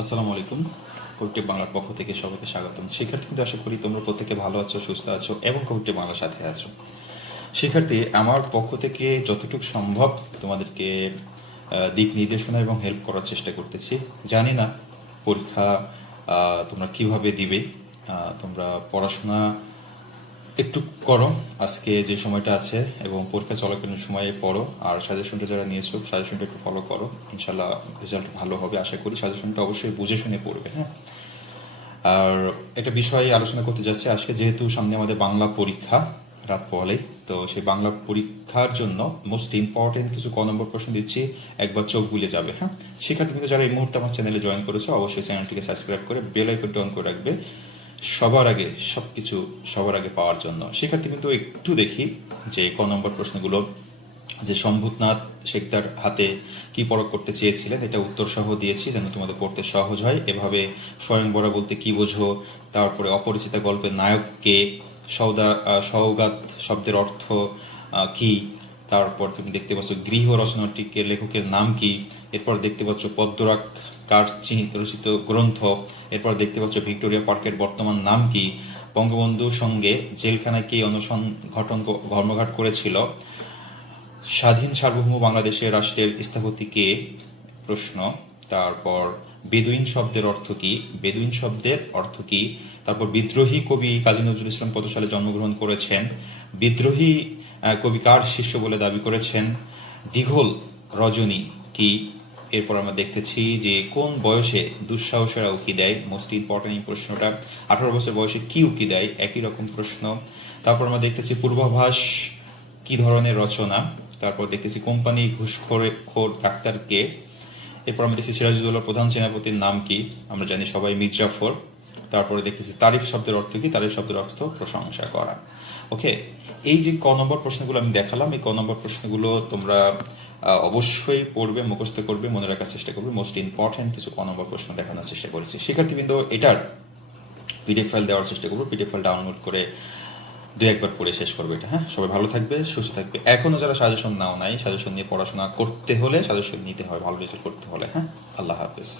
আসসালামু আলাইকুম। কবিটি বাংলার পক্ষ থেকে সবাইকে স্বাগতম। শিক্ষার্থী কিন্তু আশা করি তোমরা প্রত্যেকে ভালো আছো, সুস্থ আছো এবং কবিটি বাংলার সাথে আছো। শিক্ষার্থী, আমার পক্ষ থেকে যতটুকু সম্ভব তোমাদেরকে দিক নির্দেশনা এবং হেল্প করার চেষ্টা করতেছি। জানি না পরীক্ষা তোমরা কীভাবে দিবে তোমরা পড়াশোনা একটু করো। আজকে যে সময়টা আছে এবং পরীক্ষা চলাকালীন সময়ে পড়ো। আর সাজেশনটা যারা নিয়েছো সাজেশনটা একটু ফলো করো। ইনশাল্লাহ রেজাল্ট ভালো হবে, আশা করি। সাজেশনটা অবশ্যই বুঝে শুনে পড়বে হ্যাঁ? আর একটা বিষয়ে আলোচনা করতে যাচ্ছে আজকে, যেহেতু সামনে আমাদের বাংলা পরীক্ষা রাত পহলেই তো সেই বাংলা পরীক্ষার জন্য মোস্ট ইম্পর্টেন্ট কিছু ক নম্বর প্রশ্ন দিচ্ছি, একবার চোখ বুলে যাবে হ্যাঁ? শিক্ষার্থী কিন্তু যারা এই মুহূর্তে আমার চ্যানেলে জয়েন করেছ, অবশ্যই চ্যানেলটিকে সাবস্ক্রাইব করে বেল আইকনটি অন করে রাখবে। সবার আগে সব কিছু সবার আগে পাওয়ার জন্য। সেক্ষেত্রে কিন্তু একটু দেখি যে ক নম্বর প্রশ্নগুলো, যে সম্ভূতনাথ শেখদার হাতে কি পরক করতে চেয়েছিলেন? এটা উত্তর সহ দিয়েছি যেন তোমাদের পড়তে সহজ হয়। এভাবে স্বয়ংবরা বলতে কি বোঝো? তারপরে অপরিচিতা গল্পের নায়ককে সৌদা সৌগাত শব্দের অর্থ কি? তারপর তুমি দেখতে পাচ্ছ গৃহ রচনাটিকে, লেখকের নাম কি? এরপর দেখতে পাচ্ছ পদ্মরাগ কার চি- রচিত গ্রন্থ। এরপর দেখতে পাচ্ছ ভিক্টোরিয়া পার্কের বর্তমান নাম কি? বঙ্গবন্ধুর সঙ্গে জেলখানায় কি অনুসংঘটন ধর্মঘাট করেছিল? স্বাধীন সার্বভৌম বাংলাদেশের রাষ্ট্রের স্থপতি কে? প্রশ্ন। তারপর বেদুইন শব্দের অর্থ কি? বেদুইন শব্দের অর্থ কি? তারপর বিদ্রোহী কবি কাজী নজরুল ইসলাম কত সালে জন্মগ্রহণ করেছেন। বিদ্রোহী কবি কার শিষ্য বলে দাবি করেছেন? দীঘল রজনী কি? এরপর আমরা দেখতেছি যে কোন বয়সে দুঃসাহসেরা উকি দেয়? মোস্ট ইম্পর্টেন্ট এই প্রশ্নটা। আঠারো বছর বয়সে কি উকি দেয়? একই রকম প্রশ্ন। তারপর আমরা দেখতেছি পূর্বাভাস কি ধরনের রচনা? তারপর দেখতেছি কোম্পানি ঘুষখোরে খোর ডাক্তারকে এরপর আমরা দেখছি সিরাজউদ্দৌলার প্রধান সেনাপতির নাম কি? আমরা জানি সবাই মির্জাফর। তারপরে দেখতেছি তারিফ শব্দের অর্থ কি? তারিফ শব্দের অর্থ প্রশংসা করা। ওকে? এই যে ক নম্বর প্রশ্নগুলো আমি দেখালাম, এই ক নম্বর প্রশ্নগুলো তোমরা অবশ্যই পড়বে, মুখস্থ করবে, মনে রাখার চেষ্টা করবে। মোস্ট ইম্পর্টেন্ট কিছু ক নম্বর প্রশ্ন দেখানোর চেষ্টা করেছি। শিক্ষার্থীবৃন্দ, এটার পিডিএফ ফাইল দেওয়ার চেষ্টা করব। পিডিএফ ফাইল ডাউনলোড করে দু একবার পড়ে শেষ করবে এটা হ্যাঁ? সবাই ভালো থাকবে, সুস্থ থাকবে। এখনও যারা সাজেশন নাও নাই সাজেশন নিয়ে পড়াশোনা করতে হলে সাজেশন নিতে হয় ভালো রেজাল্ট করতে হলে হ্যাঁ? আল্লাহ হাফেজ।